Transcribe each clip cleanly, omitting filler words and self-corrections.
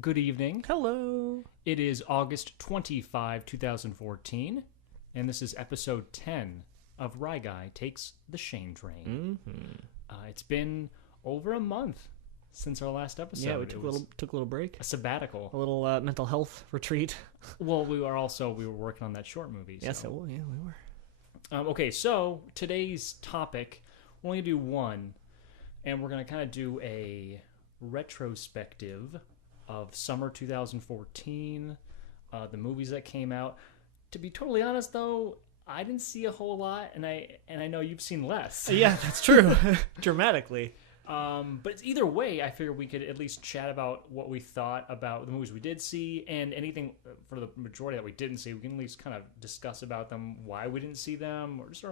Good evening. Hello. It is August 25, 2014, and this is episode 10 of Rye Guy Takes the Shane Train. It's been over a month since our last episode. Yeah, we took a little break. A sabbatical. A little mental health retreat. Well, we were working on that short movie. So. Yes, we were. Okay, so today's topic, we're only going to do one, and we're going to kind of do a retrospective of summer 2014, the movies that came out. To be totally honest, though, I didn't see a whole lot, and I know you've seen less. Yeah, that's true. Dramatically. But either way, I figured we could at least chat about what we thought about the movies we did see, and anything for the majority that we didn't see. We can at least kind of discuss about them, why we didn't see them, or just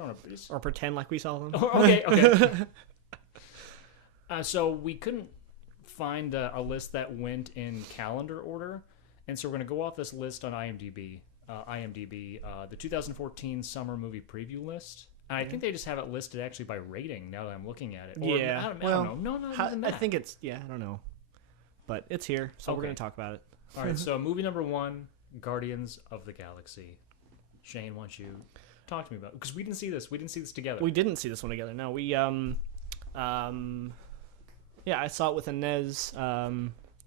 or pretend like we saw them. Okay. So we couldn't find a list that went in calendar order, and so we're going to go off this list on IMDb, the 2014 summer movie preview list. And I think they just have it listed actually by rating now that I'm looking at it. Or, yeah. I don't know. No, I think it's, I don't know. But it's here, so we're going to talk about it. All right, so movie number one, Guardians of the Galaxy. Shane, why don't you talk to me about it? Because we didn't see this. We didn't see this together. We didn't see this one together. No, we, I saw it with Inez a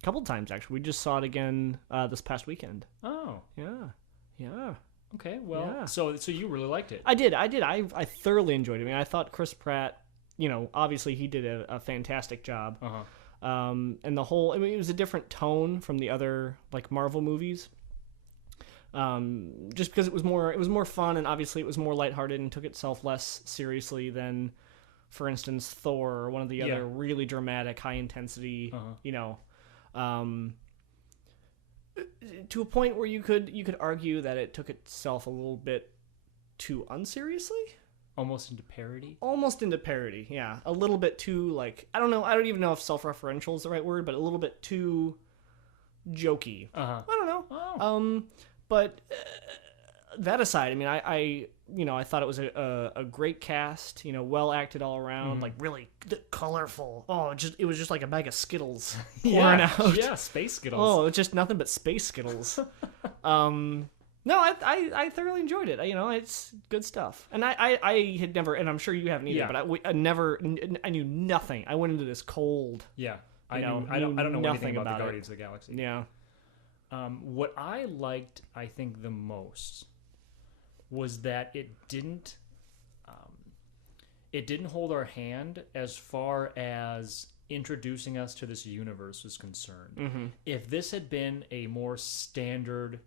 couple times, actually. We just saw it again this past weekend. Oh. Yeah. Okay, well, so you really liked it. I did. I thoroughly enjoyed it. I mean, I thought Chris Pratt, obviously he did a fantastic job. Uh-huh. And the whole, it was a different tone from the other, like, Marvel movies. Just because it was more fun, and obviously it was more lighthearted and took itself less seriously than, for instance, Thor or one of the other really dramatic, high-intensity, to a point where you could argue that it took itself a little bit too unseriously. Almost into parody? Almost into parody, yeah. A little bit too, like, I don't know, I don't even know if self-referential is the right word, but a little bit too jokey. Uh-huh. I don't know. Oh. But that aside, I mean, I thought it was a great cast, well acted all around, like really colorful. Oh, it was just like a bag of Skittles pouring out. Yeah, space Skittles. Oh, it's just nothing but space Skittles. No, I thoroughly enjoyed it. It's good stuff. And I had never, and I'm sure you haven't either, but I knew nothing. I went into this cold. Yeah, I don't know anything about the Guardians of the Galaxy. Yeah. What I liked, I think, the most was that it didn't hold our hand as far as introducing us to this universe was concerned. Mm-hmm. If this had been a more standard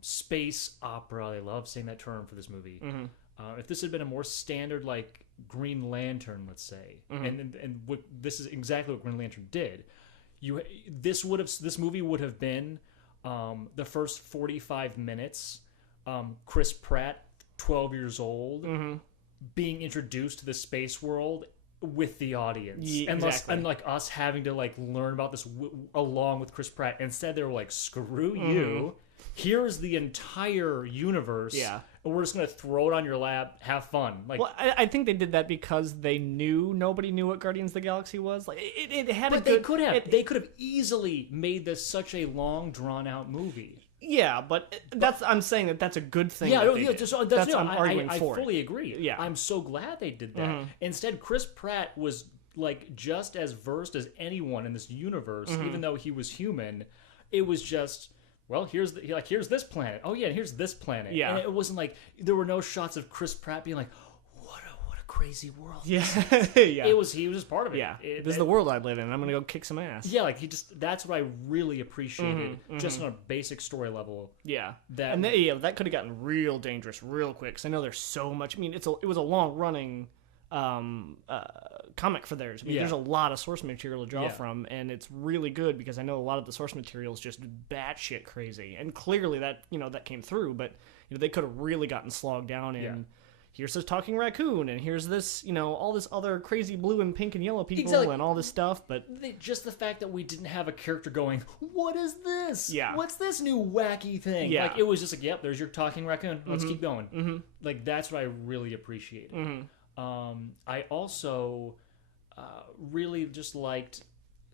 space opera, I love saying that term for this movie. Mm-hmm. If this had been a more standard, like Green Lantern, let's say, mm-hmm. and what this is exactly what Green Lantern did. This movie would have been the first 45 minutes. Chris Pratt, 12 years old, mm-hmm. being introduced to the space world with the audience. Yeah, exactly. And like us having to like learn about this along with Chris Pratt. Instead, they were like, screw mm-hmm. you. Here's the entire universe. Yeah. And we're just going to throw it on your lap. Have fun. Like, well, I think they did that because they knew nobody knew what Guardians of the Galaxy was. Like it had but they could have. They could have easily made this such a long, drawn-out movie. Yeah, but I'm saying that's a good thing. Yeah, I'm arguing for. I fully agree. Yeah, I'm so glad they did that. Mm-hmm. Instead, Chris Pratt was like just as versed as anyone in this universe, mm-hmm. even though he was human. It was just, well, here's this planet. Oh yeah, here's this planet. Yeah, and it wasn't like there were no shots of Chris Pratt being like, what a crazy world. Yeah, yeah. He was just part of it. Yeah, this is the world I live in. I'm gonna go kick some ass. Yeah, like that's what I really appreciated, mm-hmm. just on a basic story level. Yeah, that could have gotten real dangerous real quick. Cause I know there's so much. I mean, it was a long running comic for theirs. I mean, there's a lot of source material to draw from, and it's really good because I know a lot of the source material is just batshit crazy, and clearly that that came through. But they could have really gotten slogged down in. Yeah. Here's this talking raccoon, and here's this, all this other crazy blue and pink and yellow people and all this stuff. But just the fact that we didn't have a character going, what is this? Yeah. What's this new wacky thing? Yeah. Like, it was just like, yep, there's your talking raccoon. Let's mm-hmm. keep going. Mm-hmm. Like, that's what I really appreciated. Mm-hmm. I also really just liked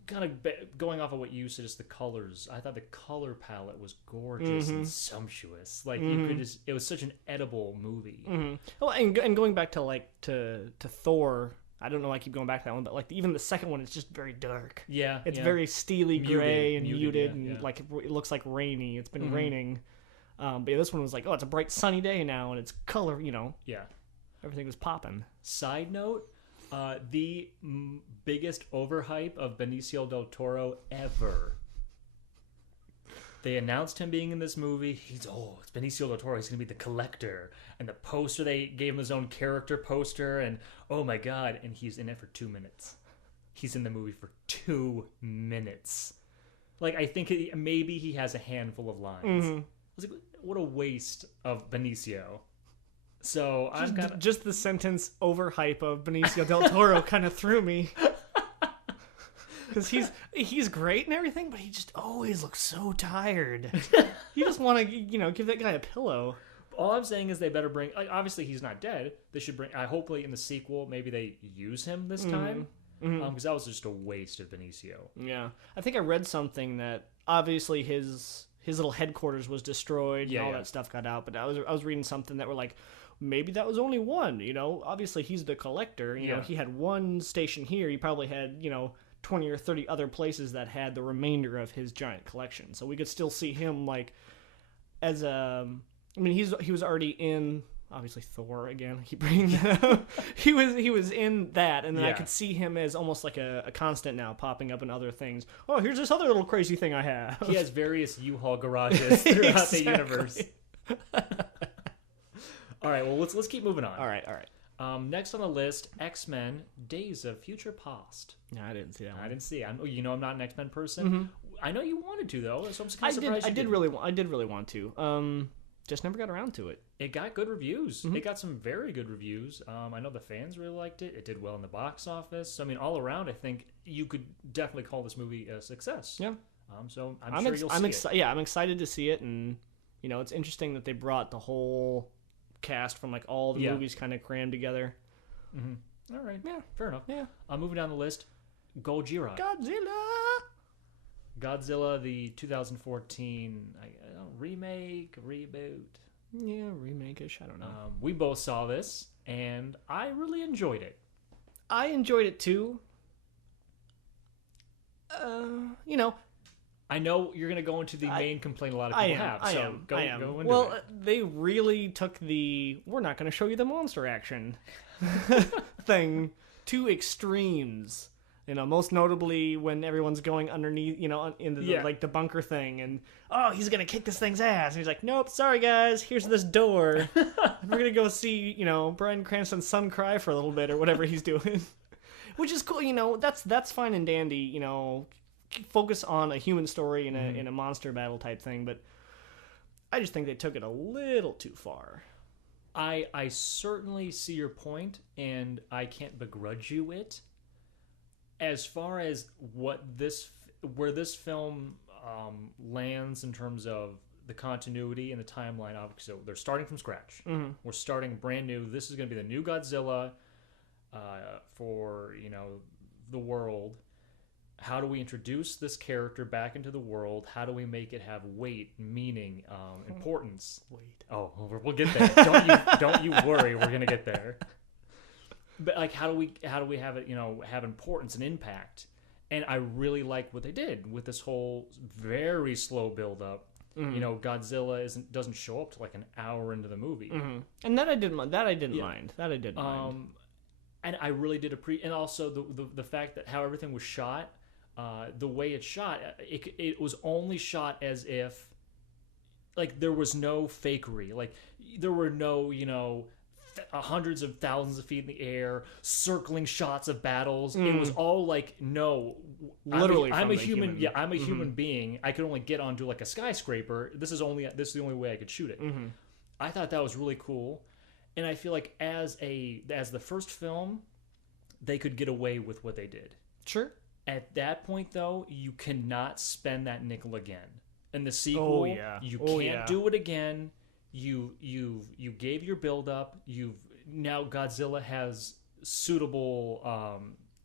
kind of going off of what you said, just the colors. I thought the color palette was gorgeous and sumptuous. Like you could just, it was such an edible movie. Well, and going back to like to Thor, I don't know why I keep going back to that one, but like even the second one is just very dark. Yeah, it's very steely gray and muted yeah, and like it looks like rainy. It's been raining. But yeah, this one was like, oh, it's a bright sunny day now, and it's color. Yeah, everything was popping. Side note. The biggest overhype of Benicio del Toro ever. They announced him being in this movie. It's Benicio del Toro. He's going to be the collector. And the poster, they gave him his own character poster. And oh my God. And he's in it for 2 minutes. He's in the movie for 2 minutes. Like, I think maybe he has a handful of lines. I was like, what a waste of Benicio. So just the sentence "overhype" of Benicio del Toro kind of threw me, because he's great and everything, but he just always looks so tired. You just want to give that guy a pillow. All I'm saying is they better bring. Like, obviously, he's not dead. They should bring. Hopefully, in the sequel, maybe they use him this time, because that was just a waste of Benicio. Yeah, I think I read something that obviously his little headquarters was destroyed and all that stuff got out. But I was reading something that were like, maybe that was only one, obviously he's the collector, he had one station here, he probably had, 20 or 30 other places that had the remainder of his giant collection. So we could still see him like as he was already in, obviously Thor again, I keep bringing that up. he was in that, and then I could see him as almost like a constant now, popping up in other things. Oh, here's this other little crazy thing I have. He has various U-Haul garages throughout the universe. All right, well, let's keep moving on. All right. Next on the list, X-Men: Days of Future Past. No, I didn't see that one. I didn't see it. I'm not an X-Men person. I know you wanted to, though, so I'm just kind of surprised I did really want to. Just never got around to it. It got good reviews. It got some very good reviews. I know the fans really liked it. It did well in the box office. So, all around, I think you could definitely call this movie a success. Yeah. So I'm sure you'll see it. Yeah, I'm excited to see it, and it's interesting that they brought the whole cast from like all the movies kind of crammed together. All right. Yeah. Fair enough. Yeah. Moving down the list, Gojira. Godzilla, the 2014 remake, reboot. Yeah, remake-ish. I don't know. We both saw this, and I really enjoyed it. I enjoyed it too. I know you're going to go into the main complaint a lot of people have. I am. Go into it. Well, they really took we're not going to show you the monster action thing to extremes. Most notably when everyone's going underneath, into the bunker thing, and he's going to kick this thing's ass. And he's like, nope, sorry guys, here's this door. And we're going to go see, Bryan Cranston's son cry for a little bit or whatever he's doing. Which is cool, that's fine and dandy, focus on a human story in a monster battle type thing, but I just think they took it a little too far. I certainly see your point, and I can't begrudge you it. As far as where this film lands in terms of the continuity and the timeline, so they're starting from scratch. We're starting brand new. This is going to be the new Godzilla for the world. How do we introduce this character back into the world? How do we make it have weight, meaning, importance? Weight. Oh, we'll get there. Don't you worry. We're gonna get there. But like, how do we have it, have importance and impact? And I really like what they did with this whole very slow build up. Godzilla doesn't show up to like an hour into the movie, and that I didn't mind. That I didn't mind. And I really did appreciate, and also the fact that how everything was shot, the way it's shot, it was only shot as if, like, there was no fakery, like there were no hundreds of thousands of feet in the air, circling shots of battles. It was all like, no, literally, I'm a human. Yeah, I'm a human being. I could only get onto like a skyscraper. This is the only way I could shoot it. I thought that was really cool, and I feel like as the first film, they could get away with what they did. Sure. At that point, though, you cannot spend that nickel again. In the sequel, you can't do it again. You gave your build up. Now Godzilla has suitable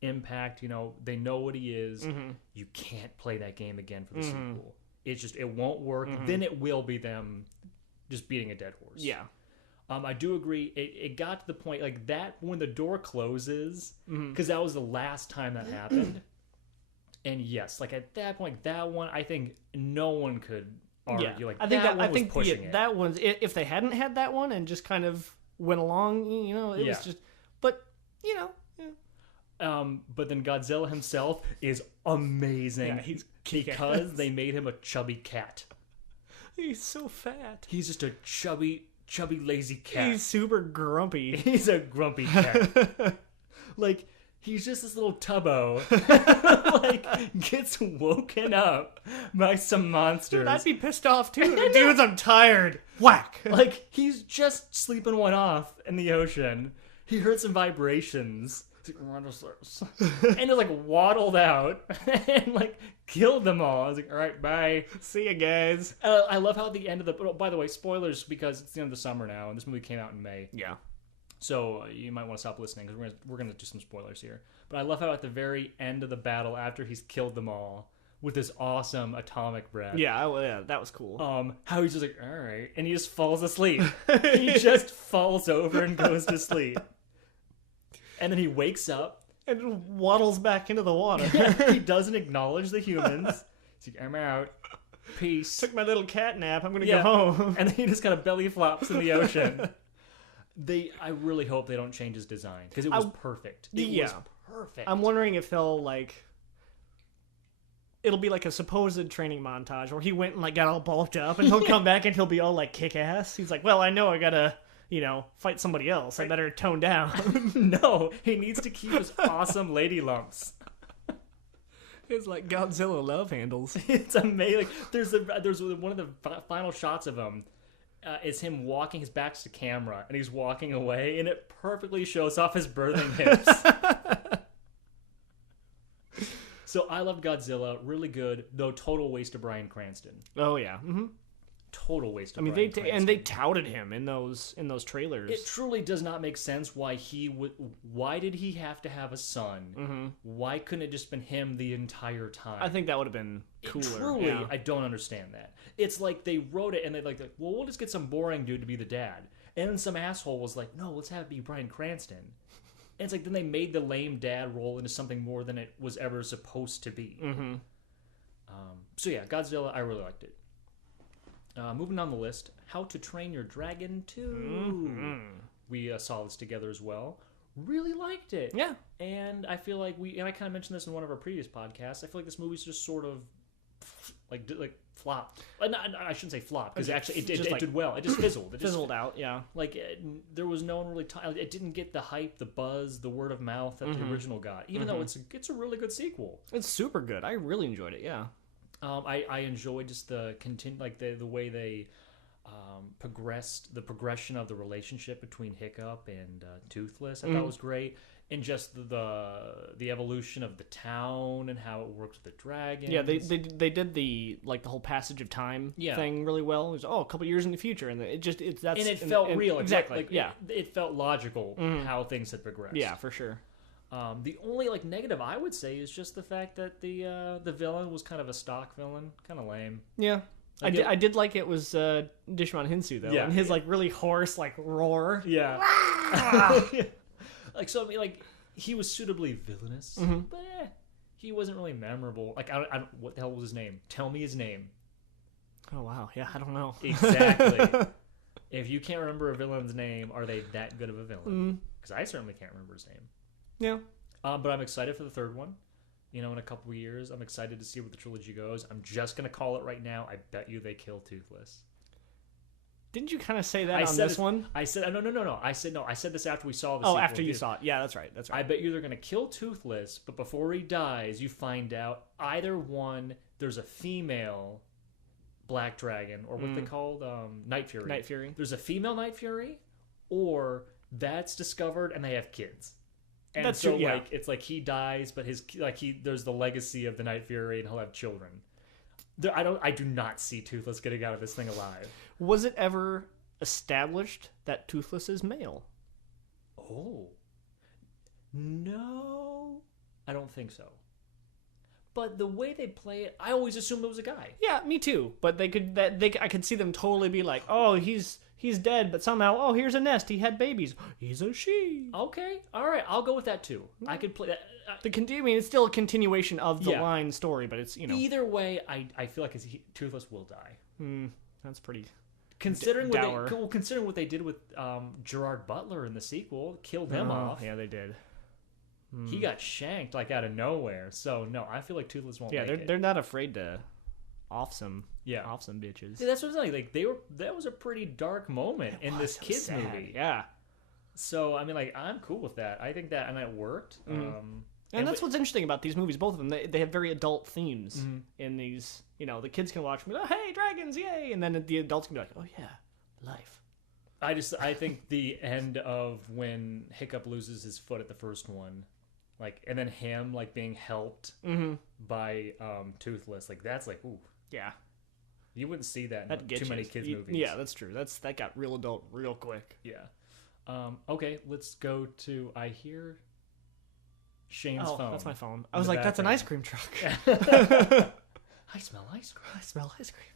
impact. They know what he is. You can't play that game again for the sequel. It's just, it won't work. Then it will be them just beating a dead horse. Yeah. I do agree. It got to the point like that when the door closes, because that was the last time that happened. And yes, like at that point, that one, I think no one could argue. Yeah. Like I think that one I was think pushing it. that one's, if they hadn't had that one and just kind of went along, it was just, but yeah. But then Godzilla himself is amazing. Yeah, he's because they made him a chubby cat. He's so fat. He's just a chubby, lazy cat. He's super grumpy. He's a grumpy cat. Like, he's just this little tubbo. Like, gets woken up by some monsters. Dude, I'd be pissed off too. Dudes, I'm tired. Whack. Like, he's just sleeping one off in the ocean. He heard some vibrations. He's like, and just like waddled out and like killed them all. I was like, all right, bye. See ya, guys. I love how at the end of the... Oh, by the way, spoilers, because it's the end of the summer now, and this movie came out in May. Yeah. So you might want to stop listening, because we're gonna do some spoilers here. But I love how at the very end of the battle, after he's killed them all, with this awesome atomic breath. Yeah, that was cool. How he's just like, all right, and he just falls asleep. He just falls over and goes to sleep. And then he wakes up. And waddles back into the water. He doesn't acknowledge the humans. He's like, I'm out. Peace. Took my little cat nap. I'm going to go home. And then he just kind of belly flops in the ocean. I really hope they don't change his design. Because it was perfect. It was perfect. I'm wondering if they'll, like... It'll be like a supposed training montage where he went and like got all bulked up. And he'll come back and he'll be all like kick-ass. He's like, well, I know I got to... fight somebody else. I better tone down. No, he needs to keep his awesome lady lumps. It's like Godzilla love handles. It's amazing. There's one of the final shots of him. Is him walking, his back's to camera, and he's walking away, and it perfectly shows off his birthing hips. So I love Godzilla. Really good, though total waste of Bryan Cranston. Oh, yeah. Mm-hmm. Total waste of Bryan Cranston. And they touted him in those trailers. It truly does not make sense why why did he have to have a son? Mm-hmm. Why couldn't it just been him the entire time? I think that would have been cooler. Truly, I don't understand that. It's like they wrote it and they like, well, we'll just get some boring dude to be the dad. And then some asshole was like, no, let's have it be Bryan Cranston. And it's like, then they made the lame dad role into something more than it was ever supposed to be. Mm-hmm. So yeah, Godzilla, I really liked it. Moving down the list, How to Train Your Dragon 2. Mm-hmm. We saw this together as well. Really liked it. Yeah. And I feel like and I kind of mentioned this in one of our previous podcasts, I feel like this movie's just sort of like flopped. I shouldn't say flopped, because actually it did well. It just fizzled. It fizzled out, yeah. Like, there was no one really... it didn't get the hype, the buzz, the word of mouth that the original got, even though it's a really good sequel. It's super good. I really enjoyed it, yeah. I enjoyed just the the way they progressed, the progression of the relationship between Hiccup and Toothless. I thought was great, and just the evolution of the town and how it works with the dragons. Yeah, they did the whole passage of time thing really well. It was a couple years in the future, and it felt real. Exactly. It felt logical how things had progressed. Yeah, for sure. The only negative I would say is just the fact that the villain was kind of a stock villain, kind of lame. Yeah, I did like it was Dishman Hinsu though, and his really hoarse roar. Yeah. So I mean, he was suitably villainous, but he wasn't really memorable. I don't what the hell was his name? Tell me his name. Oh wow, yeah, I don't know Exactly. If you can't remember a villain's name, are they that good of a villain? Because I certainly can't remember his name. Yeah. But I'm excited for the third one. In a couple of years, I'm excited to see where the trilogy goes. I'm just going to call it right now. I bet you they kill Toothless. Didn't you kind of say that on this one? I said, no. I said this after we saw the sequel. Oh, after you saw it. Yeah, that's right. I bet you they're going to kill Toothless, but before he dies, you find out either one, there's a female Black Dragon, or what they called, Night Fury. Night Fury. There's a female Night Fury, or that's discovered and they have kids. And that's so, true, yeah. it's like he dies, but there's the legacy of the Night Fury, and he'll have children. I do not see Toothless getting out of this thing alive. Was it ever established that Toothless is male? Oh. No. I don't think so. But the way they play it, I always assumed it was a guy. Yeah, me too. But I could see them totally be like, oh, he's dead, but somehow, oh, here's a nest. He had babies. He's a she. Okay, all right, I'll go with that too. I could play that. I mean, it's still a continuation of the line story, but it's, Either way, I feel like Toothless will die. That's pretty considering dour. Considering what they did with Gerard Butler in the sequel, killed him off. Yeah, they did. He got shanked like out of nowhere. So no, I feel like Toothless won't. Yeah, make it. they're not afraid to off some bitches. Yeah, that's what I'm saying. Like that was a pretty dark moment in this kids movie. Yeah. So I mean, like, I'm cool with that. I think that, and it worked. And that's what's interesting about these movies. Both of them, they have very adult themes in these. The kids can watch them and be like, "Oh, hey, dragons, yay!" And then the adults can be like, "Oh yeah, life." I think the end of when Hiccup loses his foot at the first one, like, and then him like being helped by Toothless, like, that's like, ooh, yeah, you wouldn't see that in too many kids movies. Yeah, that's true. That got real adult real quick. Yeah. Okay, let's go to. I hear Shane's phone. That's my phone. I was like, that's an ice cream truck. I smell ice cream. I smell ice cream.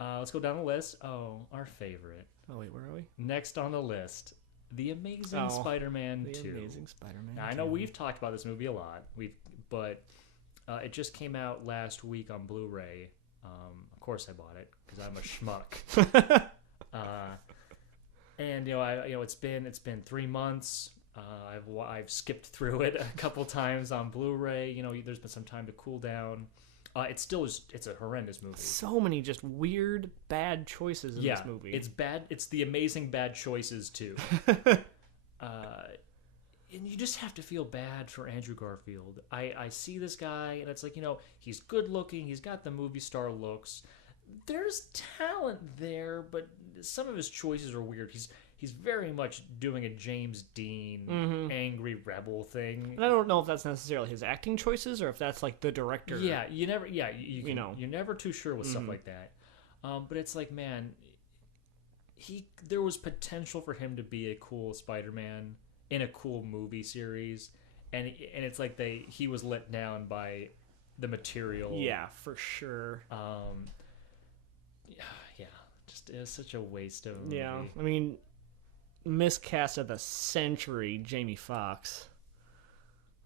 Let's go down the list. Oh, our favorite. Oh, wait, where are we? Next on the list, The Amazing Spider-Man 2. The Amazing Spider-Man 2. Now, I know we've talked about this movie a lot. But it just came out last week on Blu-ray. Of course, I bought it because I'm a schmuck. And it's been 3 months. I've skipped through it a couple times on Blu-ray. There's been some time to cool down. It's a horrendous movie. So many just weird, bad choices in this movie. It's bad. It's the amazing bad choices too. And you just have to feel bad for Andrew Garfield. I see this guy, and it's like, he's good looking. He's got the movie star looks. There's talent there, but some of his choices are weird. He's very much doing a James Dean angry rebel thing. And I don't know if that's necessarily his acting choices or if that's like the director. Yeah, you're never too sure with stuff like that. But it's like, man, there was potential for him to be a cool Spider-Man in a cool movie series, and it's like he was let down by the material. Yeah, for sure. Yeah, just it's such a waste of a movie. Yeah, I mean, miscast of the century, Jamie Foxx.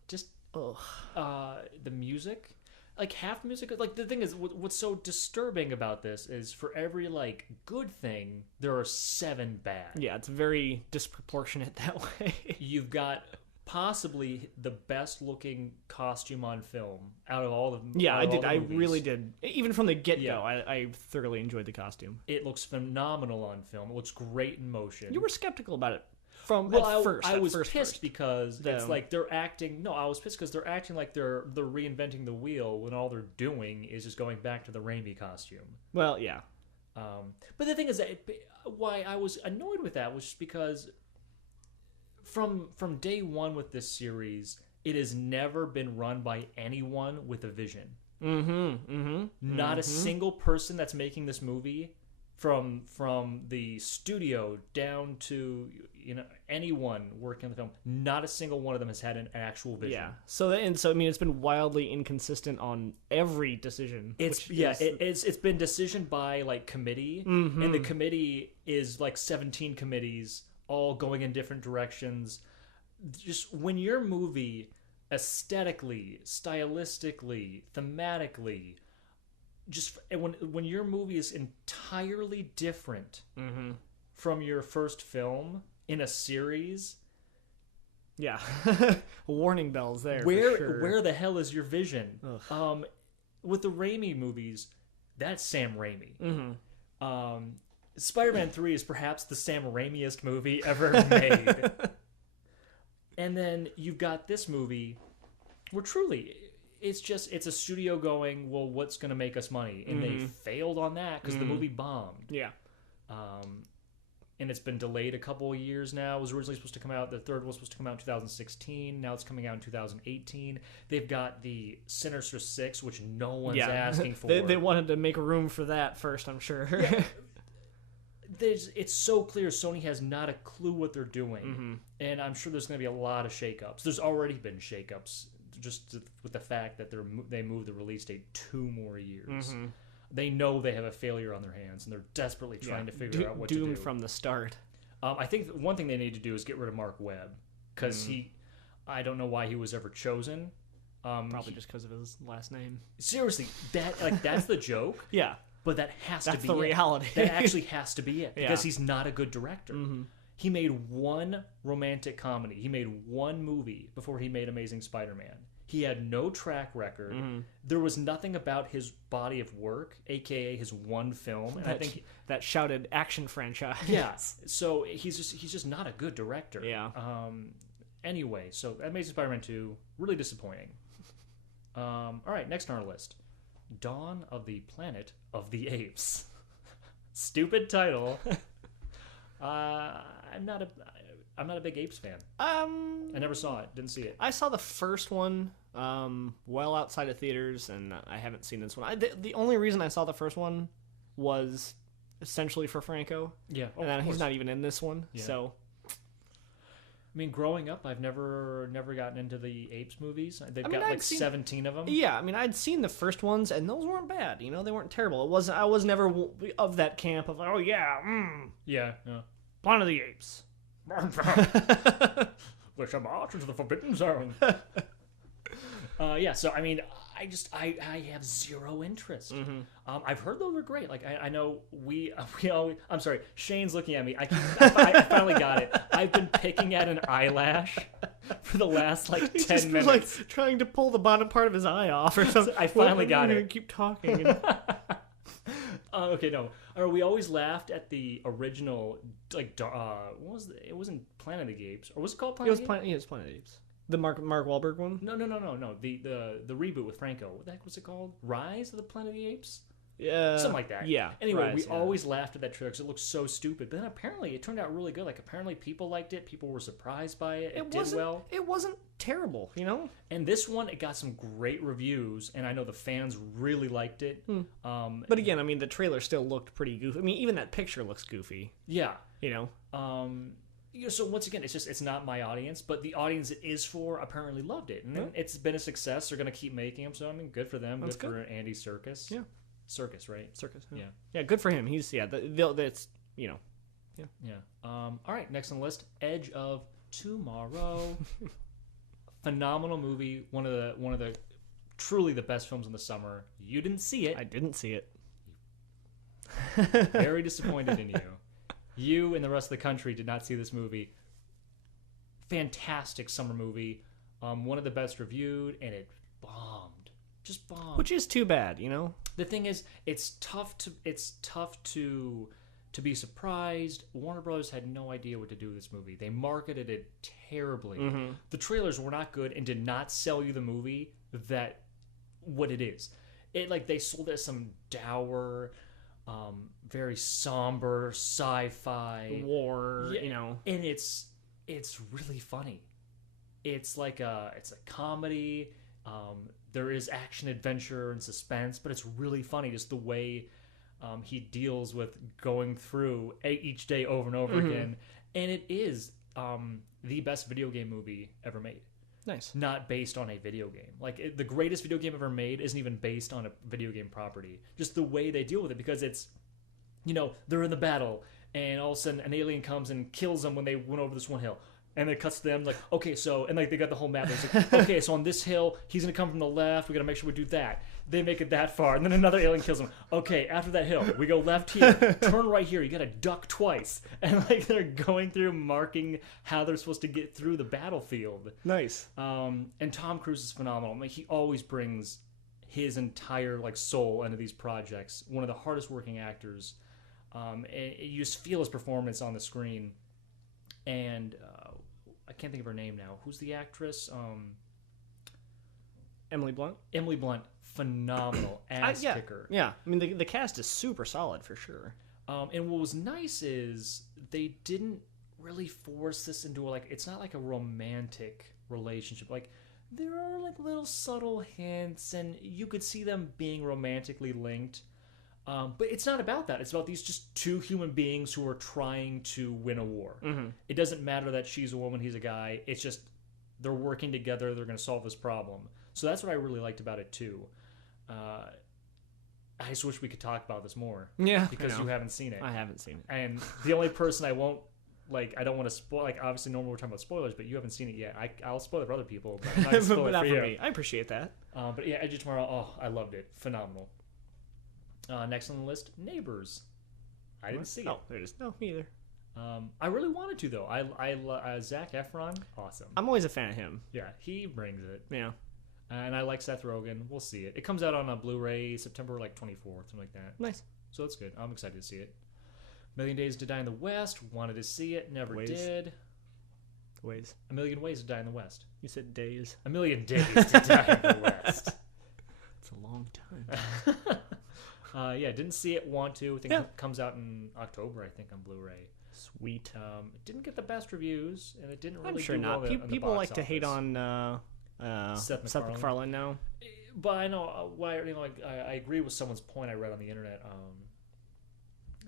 Just the music, like half music. Like the thing is, what's so disturbing about this is for every like good thing, there are 7 bad. Yeah, it's very disproportionate that way. You've got possibly the best looking costume on film out of all of them. Yeah, I did. I really did. Even from the get-go, I thoroughly enjoyed the costume. It looks phenomenal on film. It looks great in motion. You were skeptical about it I was pissed because it's like they're acting. No, I was pissed because they're acting like they're reinventing the wheel when all they're doing is just going back to the Raimi costume. Well, yeah. But the thing is that why I was annoyed with that was just because from day one with this series, it has never been run by anyone with a vision. Not a single person that's making this movie, from the studio down to anyone working on the film, not a single one of them has had an actual vision. Yeah. So I mean, it's been wildly inconsistent on every decision. It's been decisioned by like committee, and the committee is like 17 committees all going in different directions. Just when your movie aesthetically, stylistically, thematically, just when your movie is entirely different from your first film in a series, yeah, warning bells there. Where the hell is your vision? With the Raimi movies, that's Sam Raimi. Spider-Man 3 is perhaps the Sam Raimiest movie ever made. And then you've got this movie where truly it's a studio going, well, what's going to make us money? And they failed on that because the movie bombed. Yeah. And it's been delayed a couple of years now. It was originally supposed to come out, the third was supposed to come out in 2016. Now it's coming out in 2018. They've got the Sinister Six, which no one's asking for. They wanted to make room for that first, I'm sure. Yeah. It's so clear Sony has not a clue what they're doing. And I'm sure there's going to be a lot of shakeups. There's already been shakeups with the fact that they moved the release date 2 more years. Mm-hmm. They know they have a failure on their hands, and they're desperately trying to figure out what to do. Doomed from the start. I think one thing they need to do is get rid of Mark Webb, because I don't know why he was ever chosen. Probably just because of his last name. Seriously, that's the joke. Yeah. But that's to be the reality. That actually has to be it, because he's not a good director. Mm-hmm. He made one romantic comedy. He made one movie before he made Amazing Spider-Man. He had no track record. Mm-hmm. There was nothing about his body of work, aka his one film. And I think that shouted action franchise. Yeah. So he's just not a good director. Yeah. Anyway, so Amazing Spider-Man 2, really disappointing. All right, next on our list, Dawn of the Planet of the Apes. Stupid title. I'm not a big Apes fan. I never saw it. Didn't see it. I saw the first one well outside of theaters, and I haven't seen this one. The only reason I saw the first one was essentially for Franco. Yeah. And then he's not even in this one. Yeah. So I mean, growing up, I've never gotten into the Apes movies. They've got 17 of them. Yeah, I mean, I'd seen the first ones, and those weren't bad. You know, they weren't terrible. I was never of that camp of, oh yeah, yeah, Planet of the Apes. We shall march into the Forbidden Zone. Yeah, so I mean, I have zero interest. Mm-hmm. I've heard those were great. Like I know we always. I'm sorry, Shane's looking at me. I finally got it. I've been picking at an eyelash for the last 10 minutes, like trying to pull the bottom part of his eye off or something. I finally got it. Keep talking. Okay, no. We always laughed at the original, what was it? Wasn't Planet of the Apes, or was it called Planet of the Apes? It was Planet of the Apes. The Mark Wahlberg one? No. The reboot with Franco. What the heck was it called? Rise of the Planet of the Apes? Yeah. Something like that. Yeah. Anyway, we always laughed at that trailer because it looked so stupid. But then apparently it turned out really good. Like, apparently people liked it. People were surprised by it. It did well. It wasn't terrible, you know? And this one, it got some great reviews. And I know the fans really liked it. But again, I mean, the trailer still looked pretty goofy. I mean, even that picture looks goofy. Yeah. You know? So once again, it's not my audience, but the audience it is for apparently loved it, and it's been a success. They're going to keep making them, so I mean, good for them. Good for Andy Serkis. Yeah, Serkis, right? Serkis. Yeah, yeah, good for him. He's that's Yeah. All right, next on the list, Edge of Tomorrow. Phenomenal movie. One of the truly the best films in the summer. You didn't see it. I didn't see it. Very disappointed in you. You and the rest of the country did not see this movie. Fantastic summer movie. One of the best reviewed, and it bombed. Just bombed. Which is too bad, you know? The thing is, it's tough to be surprised. Warner Bros. Had no idea what to do with this movie. They marketed it terribly. Mm-hmm. The trailers were not good and did not sell you the movie that what it is. They sold it as some dour, very somber sci-fi war, and it's really funny. It's a comedy. There is action, adventure, and suspense, but it's really funny. Just the way he deals with going through each day over and over again, and it is the best video game movie ever made. Nice. Not based on a video game. The greatest video game ever made isn't even based on a video game property. Just the way they deal with it, because it's, they're in the battle, and all of a sudden an alien comes and kills them when they went over this one hill. And it cuts to them okay, so, and they got the whole map. It's okay, so on this hill, he's going to come from the left. We got to make sure we do that. They make it that far, and then another alien kills him. Okay, after that hill, we go left here, turn right here. You got to duck twice. And they're going through marking how they're supposed to get through the battlefield. Nice. And Tom Cruise is phenomenal. I mean, he always brings his entire soul into these projects. One of the hardest working actors. And you just feel his performance on the screen. And I can't think of her name now. Who's the actress? Emily Blunt. Emily Blunt, phenomenal ass kicker. Yeah, I mean the cast is super solid for sure. And what was nice is they didn't really force this into it's not like a romantic relationship. There are little subtle hints, and you could see them being romantically linked. But it's not about that. It's about these just two human beings who are trying to win a war. Mm-hmm. It doesn't matter that she's a woman, he's a guy. It's just they're working together. They're going to solve this problem. So that's what I really liked about it too. I just wish we could talk about this more. Yeah, because you haven't seen it. I haven't seen it. And the only person I won't I don't want to spoil. Like, obviously, normally we're talking about spoilers, but you haven't seen it yet. I'll spoil it for other people, but I'm not gonna spoil it for you. Me. I appreciate that. But yeah, Edge of Tomorrow. Oh, I loved it. Phenomenal. Next on the list, Neighbors. I didn't see it. Oh, there it is. No, me either. I really wanted to though. I Zac Efron, awesome. I'm always a fan of him. Yeah, he brings it. Yeah. And I like Seth Rogen. We'll see it. It comes out on a Blu-ray September 24th, something like that. Nice. So that's good. I'm excited to see it. Million Days to Die in the West. Wanted to see it. Never did. Ways. A Million Ways to Die in the West. You said days. A Million Days to Die in the West. It's a long time. Yeah, didn't see it. Want to. I think it comes out in October, I think, on Blu-ray. Sweet. It didn't get the best reviews, and it didn't really I'm sure do not. well in the People box like to hate office. on Seth MacFarlane now. But I know why. I agree with someone's point I read on the internet.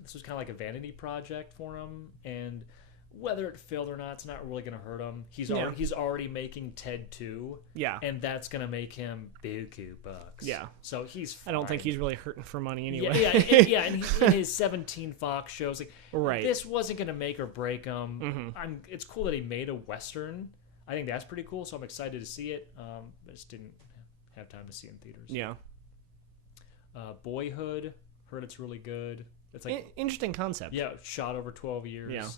This was kind of like a vanity project for him, and whether it failed or not, it's not really going to hurt him. He's already making Ted 2. Yeah. And that's going to make him buku bucks. Yeah. So he's fine. I don't think he's really hurting for money anyway. Yeah, and in his 17 Fox shows, right. This wasn't going to make or break him. Mm-hmm. It's cool that he made a Western. I think that's pretty cool, so I'm excited to see it. I just didn't have time to see it in theaters. Yeah. Boyhood, heard it's really good. It's interesting concept. Yeah, shot over 12 years. Yeah.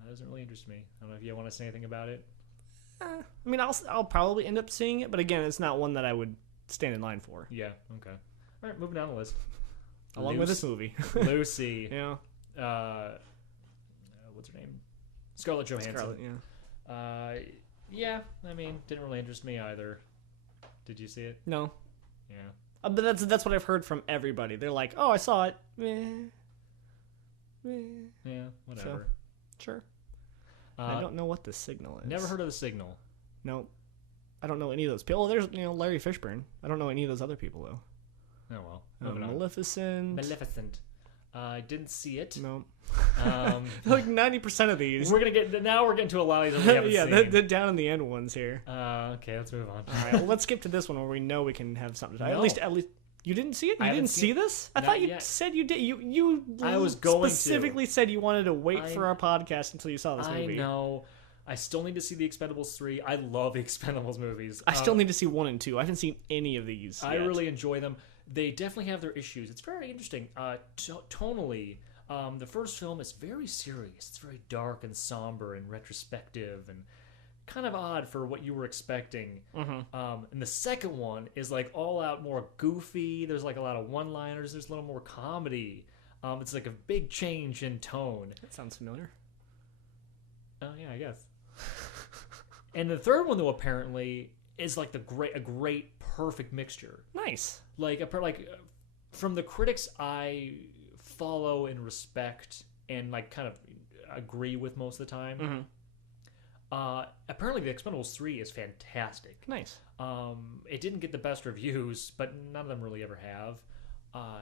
That doesn't really interest me. I don't know if you want to say anything about it. I mean, I'll probably end up seeing it, but again, it's not one that I would stand in line for. Yeah, okay. All right, moving down the list. Along with this movie. Lucy. Yeah. What's her name? Scarlett Johansson. Scarlett, yeah. Yeah, I mean, didn't really interest me either. Did you see it? No. Yeah. But that's what I've heard from everybody. They're like, "Oh, I saw it." Yeah, whatever. So, sure. I don't know what the Signal is. Never heard of the Signal. No, I don't know any of those people. Oh, there's Larry Fishburne. I don't know any of those other people though. Oh well. Maleficent. I didn't see it. No. Like 90% of these. We're getting to a lot of these that we haven't seen. Yeah, the down in the end ones here. Okay, let's move on. All right, well, let's skip to this one where we know we can have something to talk. No. At least you didn't see it. You didn't see this. I Not thought you yet. said you did. You I was going specifically said you wanted to wait for our podcast until you saw this movie. I know. I still need to see the Expendables 3. I love the Expendables movies. I still need to see 1 and 2. I haven't seen any of these I yet. really enjoy them. They definitely have their issues. It's very interesting. Tonally, the first film is very serious. It's very dark and somber and retrospective and kind of odd for what you were expecting. And the second one is like all out more goofy. There's like a lot of one-liners. There's a little more comedy. It's like a big change in tone. That sounds familiar. Oh yeah, I guess. And the third one though apparently is like a great perfect mixture. Nice. From the critics I follow and respect and like kind of agree with most of the time. Apparently the Expendables 3 is fantastic. Nice. It didn't get the best reviews, but none of them really ever have.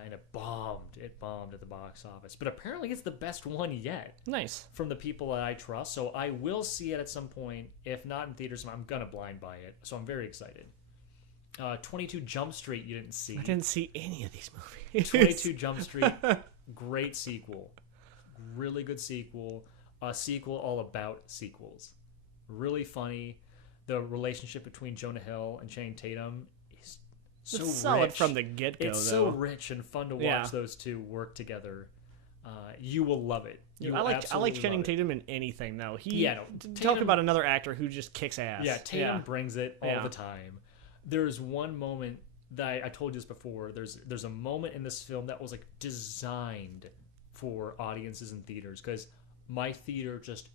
And it bombed. It bombed at the box office. But apparently it's the best one yet. Nice. From the people that I trust. So I will see it at some point. If not in theaters, I'm going to blind buy it. So I'm very excited. 22 Jump Street, you didn't see. I didn't see any of these movies. 22 Jump Street, great sequel. Really good sequel. A sequel all about sequels. Really funny. The relationship between Jonah Hill and Channing Tatum is so it's solid rich. from the get-go, It's so rich and fun to watch those two work together. You will love it. I like Channing Tatum in anything, though. Talk Tatum, about another actor who just kicks ass. Yeah, Tatum brings it all the time. There's one moment that I told you this before. There's a moment in this film that was like designed for audiences in theaters because my theater just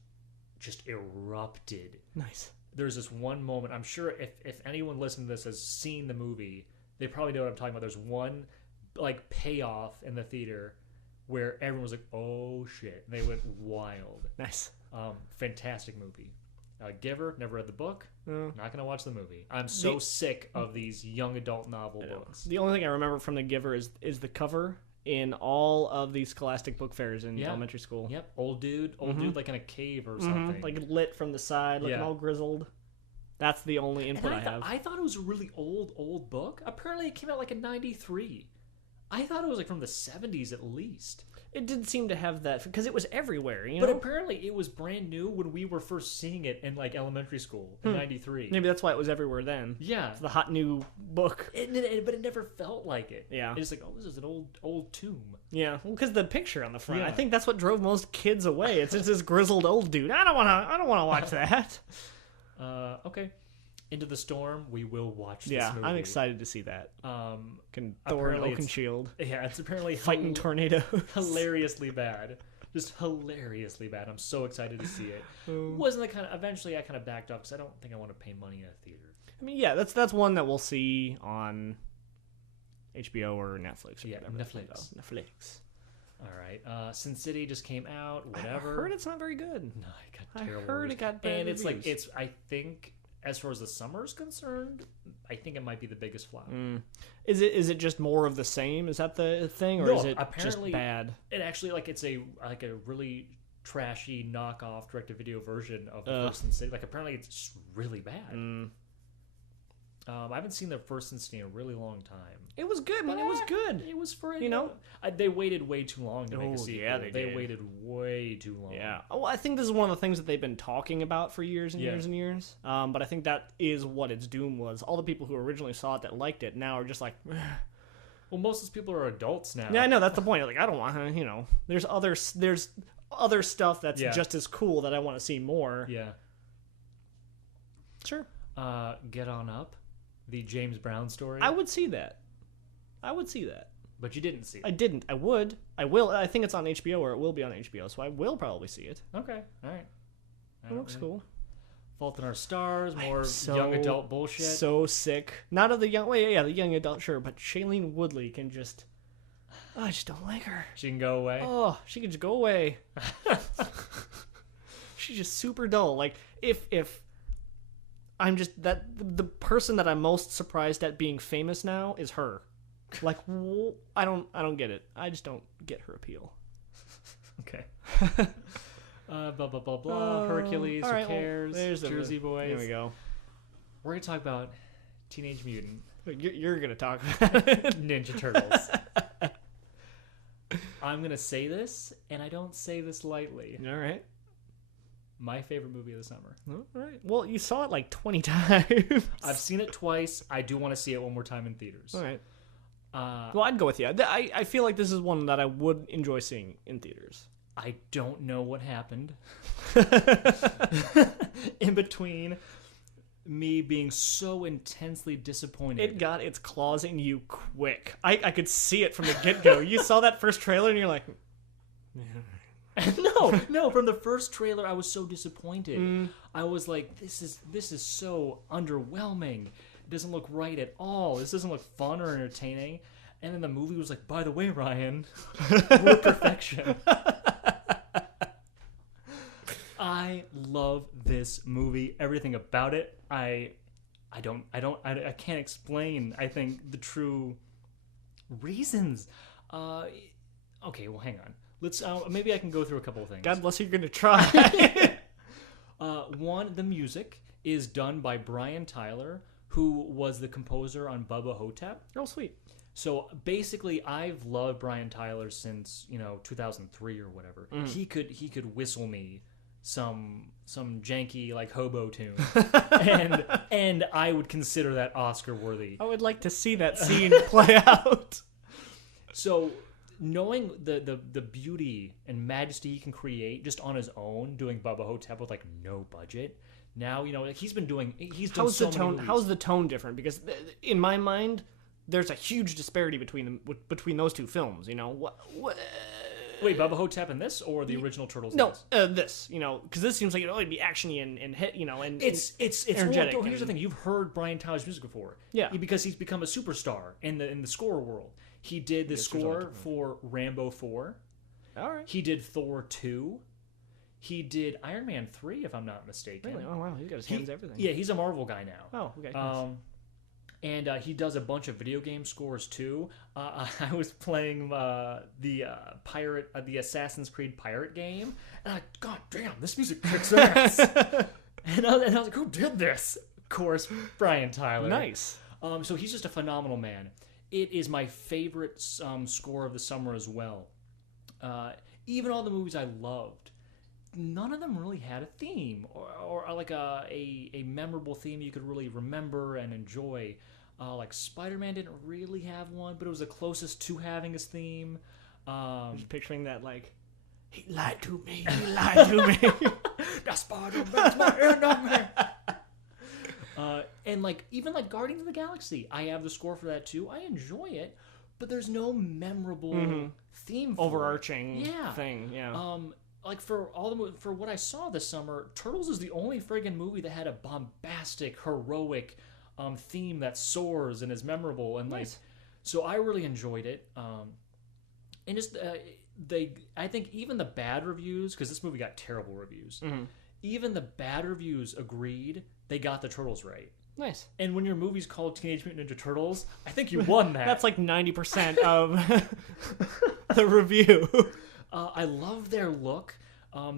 erupted. Nice. There's this one moment. I'm sure if anyone listening to this has seen the movie, they probably know what I'm talking about. There's one like payoff in the theater where everyone was like, "Oh shit!" And they went wild. Nice. Fantastic movie. Giver. Never read the book. Not gonna watch the movie. I'm so sick of these young adult novel books. The only thing I remember from The Giver is the cover in all of the Scholastic book fairs in elementary school. Yep. Old dude like in a cave or something. Like lit from the side, looking all grizzled. That's the only input And I have. I thought it was a really old book. Apparently, it came out like in '93. I thought it was like from the '70s at least. It did seem to have that because it was everywhere, you But know. apparently, it was brand new when we were first seeing it in like elementary school in '93. Maybe that's why it was everywhere then. Yeah, It's the hot new book. but it never felt like it. Yeah. It's like, oh, this is an old tomb. Yeah, well, because the picture on the front, Yeah. I think that's what drove most kids away. It's just this grizzled old dude. I don't want to watch that. Okay. Into the Storm, we will watch this Yeah, movie. I'm excited to see that. Can Thor and apparently Oakenshield Yeah, it's apparently fighting tornadoes. hilariously bad. Just hilariously bad. I'm so excited to see it. Oh. Wasn't the kind of... Eventually, I kind of backed off because I don't think I want to pay money in a theater. I mean, yeah, that's one that we'll see on HBO or Netflix. Or Yeah, whatever. Netflix. Netflix. All right. Sin City just came out. Whatever. I heard it's not very good. No, it got I terrible. heard reviews. it got bad And it's like reviews. I think as far as the summer's concerned, I think it might be the biggest flop. Is it just more of the same? Is that the thing, or No, is it just apparently- bad? It actually it's a really trashy knockoff direct-to-video version of the first Sin City. Like apparently it's just really bad. I haven't seen the first Sin City in a really long time. It was good, man. It was good. It was for You know? they waited way too long to make Oh, a sequel. yeah, they did. waited way too long. Yeah. Oh, I think this is one of the things that they've been talking about for years and Yeah. years and years. But I think that is what its doom was. All the people who originally saw it that liked it now are just like, Well, most of these people are adults now. yeah, I know that's the point. Like, I don't want to, There's other stuff that's Yeah. just as cool that I want to see more. Yeah. Sure. Get On Up, the James Brown story. I would see that. But you didn't see it. I didn't. I would. I will. I think it's on HBO, or it will be on HBO, so I will probably see it. Okay. All right. It looks cool. Fault in Our Stars, more so- young adult bullshit. So sick. Not of the young. Wait, yeah, the young adult, sure, but Shailene Woodley can just. Oh, I just don't like her. She can go away. Oh, she can just go away. She's just super dull. Like if I'm just the person that I'm most surprised at being famous now is her. Like I don't get it. I just don't get her appeal. Okay. Blah blah blah blah. Hercules. all Who right, well, cares? there's the- Jersey Boys. There we go. We're gonna talk about Teenage Mutant You're gonna talk about it. Ninja Turtles. I'm gonna say this, and I don't say this lightly. All right. My favorite movie of the summer. All right. Well, you saw it like 20 times. I've seen it twice. I do want to see it one more time in theaters. All right. Well, I'd go with you. I feel like this is one that I would enjoy seeing in theaters. I don't know what happened in between me being so intensely disappointed. It got its claws in you quick. I could see it from the get-go. You saw that first trailer and you're like... No, from the first trailer I was so disappointed. I was like, this is so underwhelming. It doesn't look right at all. This doesn't look fun or entertaining. And then the movie was like, by the way, Ryan, we're perfection. I love this movie. Everything about it. I can't explain, I think, the true reasons. Okay, well, hang on. Let's maybe I can go through a couple of things. God bless you, you're going to try. One, the music is done by Brian Tyler, who was the composer on Bubba Hotep. Oh, sweet. So basically, I've loved Brian Tyler since 2003 or whatever. He could whistle me some janky like hobo tune, and I would consider that Oscar worthy. I would like to see that scene play out. So knowing the beauty and majesty he can create just on his own, doing Bubba Hotep with like no budget. Now like he's done How's so the many tone? movies. How's the tone different? Because in my mind, there's a huge disparity between those two films. What? Wait, Bubba Hotep in this or the original Turtles? No, in this. Because this seems like it'd be actiony and hit. And it's energetic. Well, here's the thing: you've heard Brian Tyler's music before, Yeah. because he's become a superstar in the score world. He did the score for Rambo 4. All right. He did Thor 2. He did Iron Man 3, if I'm not mistaken. Really? Oh wow, he's got his hands everything. Yeah, he's a Marvel guy now. Oh, okay. Nice. And he does a bunch of video game scores too. I was playing the Assassin's Creed pirate game, and God damn, this music kicks ass. and I was like, who did this? course, Brian Tyler. Nice. So he's just a phenomenal man. It is my favorite score of the summer as well. Even all the movies I loved, none of them really had a theme or like a memorable theme you could really remember and enjoy. Like Spider-Man didn't really have one, but it was the closest to having his theme. Just picturing that, like, he lied to me, he lied to me. The Spider-Man's my enemy. And like even like Guardians of the Galaxy, I have the score for that too. I enjoy it, but there's no memorable theme for overarching it. thing. Yeah. Like for for what I saw this summer, Turtles is the only friggin' movie that had a bombastic, heroic theme that soars and is memorable and nice. like. So I really enjoyed it. And just I think even the bad reviews, because this movie got terrible reviews. Mm-hmm. Even the bad reviews agreed they got the Turtles right. Nice. And when your movie's called Teenage Mutant Ninja Turtles, I think you won that. That's like 90% of the review. I love their look.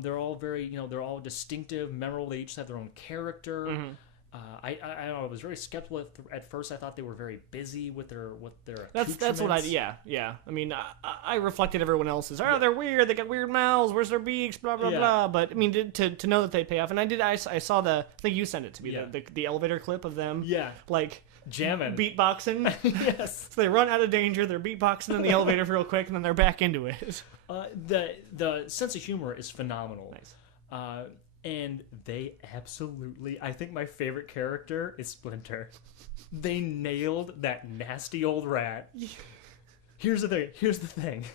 They're all very, they're all distinctive, memorable. They each have their own character. Mm-hmm. I don't know. I was very skeptical at first. I thought they were very busy with their That's what yeah. I mean, I reflected everyone else's. Oh, they're weird. They got weird mouths. Where's their beaks? Blah blah blah. But I mean, to know that they pay off, and I saw I think you sent it to me the elevator clip of them. Yeah. Like jamming, beatboxing. Yes. So they run out of danger. They're beatboxing in the elevator real quick, and then they're back into it. The sense of humor is phenomenal. Nice. And they absolutely, I think my favorite character is Splinter. They nailed that nasty old rat. Here's the thing.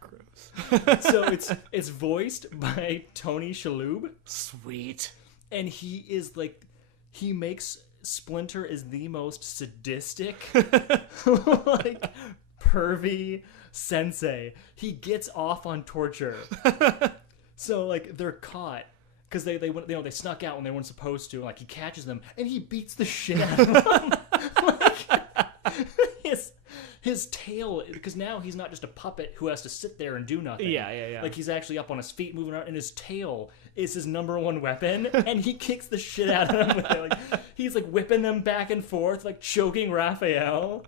Gross. So it's voiced by Tony Shalhoub. Sweet. And he makes Splinter is the most sadistic, like pervy sensei. He gets off on torture. So like they're caught. Because they snuck out when they weren't supposed to. Like he catches them and he beats the shit out of them. Like, his tail, because now he's not just a puppet who has to sit there and do nothing. Yeah. Like he's actually up on his feet, moving around, and his tail is his number one weapon, and he kicks the shit out of them with it. Like he's like whipping them back and forth, like choking Raphael,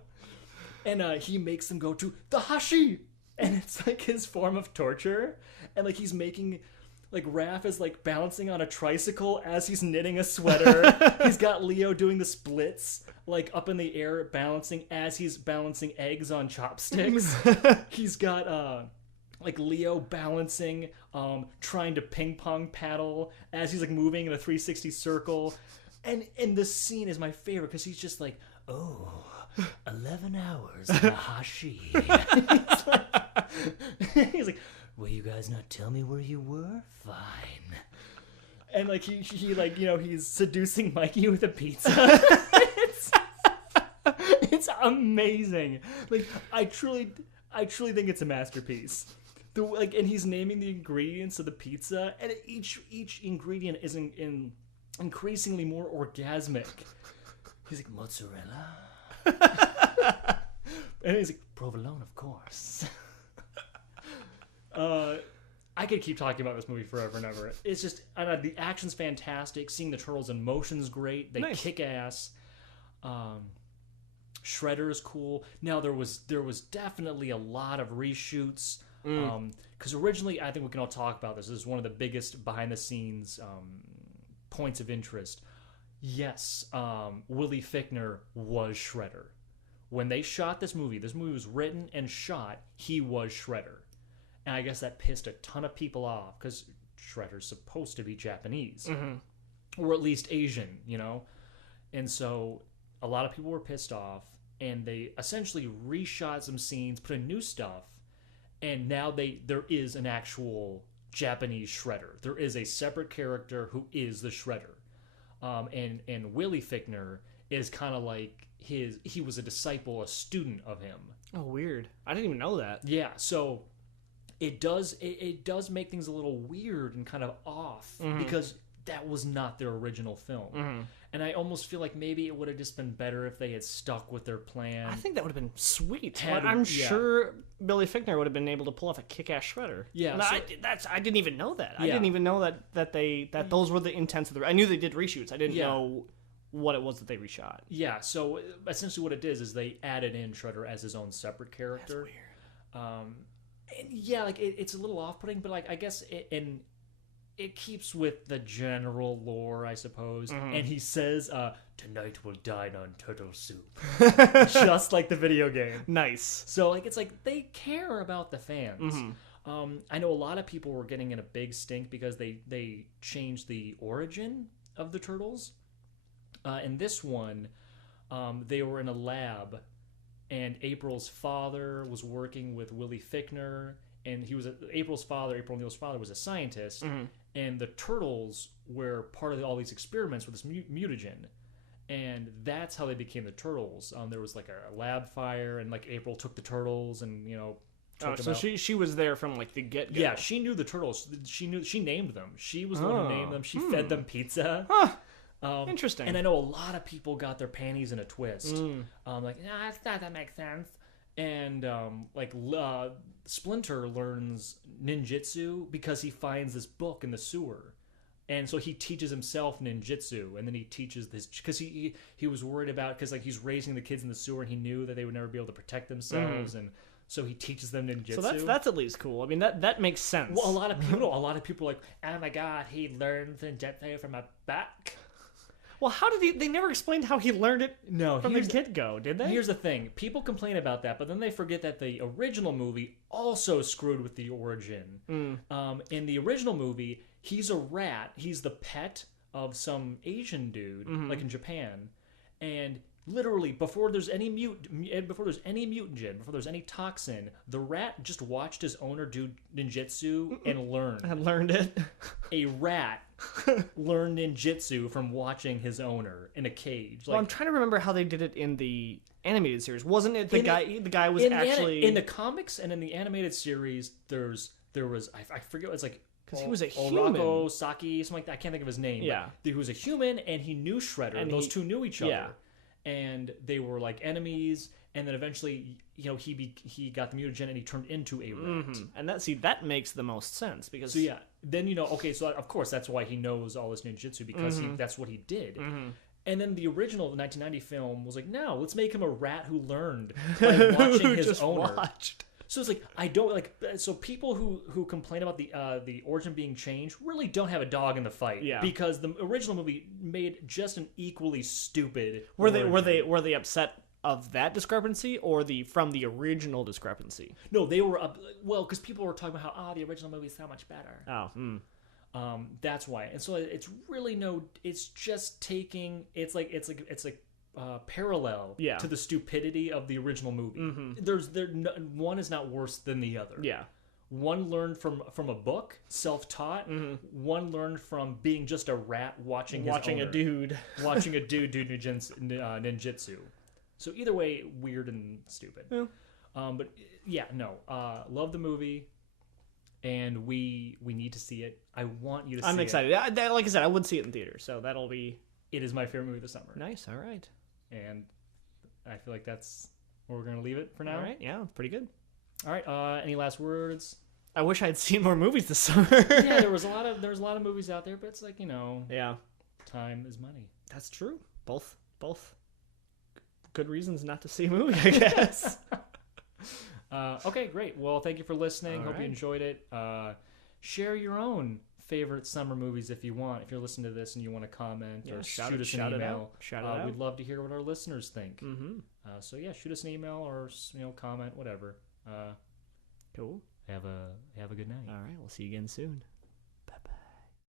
and he makes them go to the hashi, and it's like his form of torture, and like he's making. Like, Raph is, like, balancing on a tricycle as he's knitting a sweater. He's got Leo doing the splits, like, up in the air, balancing as he's balancing eggs on chopsticks. He's got, like, Leo balancing, trying to ping-pong paddle as he's, like, moving in a 360 circle. And this scene is my favorite because he's just like, oh, 11 hours in the hashi. He's like, will you guys not tell me where you were? Fine. And like he like he's seducing Mikey with a pizza. It's amazing. Like I truly think it's a masterpiece. And he's naming the ingredients of the pizza, and each ingredient is increasingly more orgasmic. He's like mozzarella, and he's like provolone, of course. I could keep talking about this movie forever and ever. It's just the action's fantastic. Seeing the turtles in motion's great. They kick ass. Shredder is cool. Now there was definitely a lot of reshoots. Because originally, I think we can all talk about this. This is one of the biggest behind the scenes points of interest. Yes, Willie Fichtner was Shredder. When they shot this movie was written and shot. He was Shredder. And I guess that pissed a ton of people off because Shredder's supposed to be Japanese. Mm-hmm. Or at least Asian, And so a lot of people were pissed off, and they essentially reshot some scenes, put in new stuff, and now there is an actual Japanese Shredder. There is a separate character who is the Shredder. And Willie Fichtner is kind of like he was a disciple, a student of him. Oh, weird. I didn't even know that. Yeah, so it does make things a little weird and kind of off because that was not their original film. Mm-hmm. And I almost feel like maybe it would have just been better if they had stuck with their plan. I think that would have been sweet. I'm sure Billy Fichtner would have been able to pull off a kick-ass Shredder. Yeah, I didn't even know that. Yeah. I didn't even know that those were the intents of the. I knew they did reshoots. I didn't know what it was that they reshot. Yeah, so essentially what it is they added in Shredder as his own separate character. That's weird. And yeah, like it's a little off-putting, but like I guess it keeps with the general lore, I suppose. And he says, "Tonight we'll dine on turtle soup," just like the video game. Nice. So like it's like they care about the fans. I know a lot of people were getting in a big stink because they changed the origin of the turtles. In this one, they were in a lab, and April's father was working with Willie Fichtner, and he was April O'Neil's father was a scientist, and the turtles were part of all these experiments with this mutagen, and that's how they became the turtles. There was like a lab fire, and like April took the turtles, and Oh, so she was there from like the get-go. Yeah, she knew the turtles. She named them. She was the one who named them. She fed them pizza. Interesting. And I know a lot of people got their panties in a twist. Like, nah, it's not that makes sense. And Splinter learns ninjutsu because he finds this book in the sewer. And so he teaches himself ninjutsu, and then he teaches this because he was worried about because like he's raising the kids in the sewer, and he knew that they would never be able to protect themselves, and so he teaches them ninjutsu. So that's at least cool. I mean that makes sense. Well, a lot of people are like, oh my god, he learned ninjutsu from a back. Well, how did they never explained how he learned it from the get-go, did they? Here's the thing. People complain about that, but then they forget that the original movie also screwed with the origin. In the original movie, he's a rat. He's the pet of some Asian dude, like in Japan. And literally, before there's any mutagen, before there's any toxin, the rat just watched his owner do ninjutsu and learned. I learned it. A rat learned ninjutsu from watching his owner in a cage. Well, I'm trying to remember how they did it in the animated series. Wasn't it the guy was actually in the comics and in the animated series? There was I forget. It's like because he was a human. Orako Saki, something like that. I can't think of his name. Yeah, he was a human and he knew Shredder. And those two knew each other. Yeah. And they were like enemies, and then eventually, he got the mutagen and he turned into a rat. And that makes the most sense because then so of course that's why he knows all this ninjutsu because that's what he did. And then the original 1990 film was like, no, let's make him a rat who learned by watching his owner. So it's like I don't like. So people who complain about the origin being changed really don't have a dog in the fight. Yeah. Because the original movie made just an equally stupid. Were they upset of that discrepancy or from the original discrepancy? No, they were because people were talking about how the original movie is so much better. Oh. That's why. And so it's really it's just taking it's like parallel to the stupidity of the original movie. One is not worse than the other. Yeah. One learned from a book, self-taught. One learned from being just a rat watching a dude do ninjutsu. So either way, weird and stupid. Yeah. But yeah, no. Love the movie, and we need to see it. I want you to see it. I'm excited. Like I said, I would see it in theater, so that'll be... It is my favorite movie this summer. Nice, all right. And I feel like that's where we're going to leave it for now. All right, yeah, pretty good. All right, any last words? I wish I'd seen more movies this summer. Yeah, there was a lot of movies out there, but it's like, yeah, time is money. That's true. Both good reasons not to see a movie, I guess. Okay, great. Well, thank you for listening. Hope you enjoyed it. Share your own favorite summer movies if you want. If you're listening to this and you want to comment or shoot us an email, we'd love to hear what our listeners think. So yeah, shoot us an email or comment, whatever. Cool. Have a good night. All right, we'll see you again soon.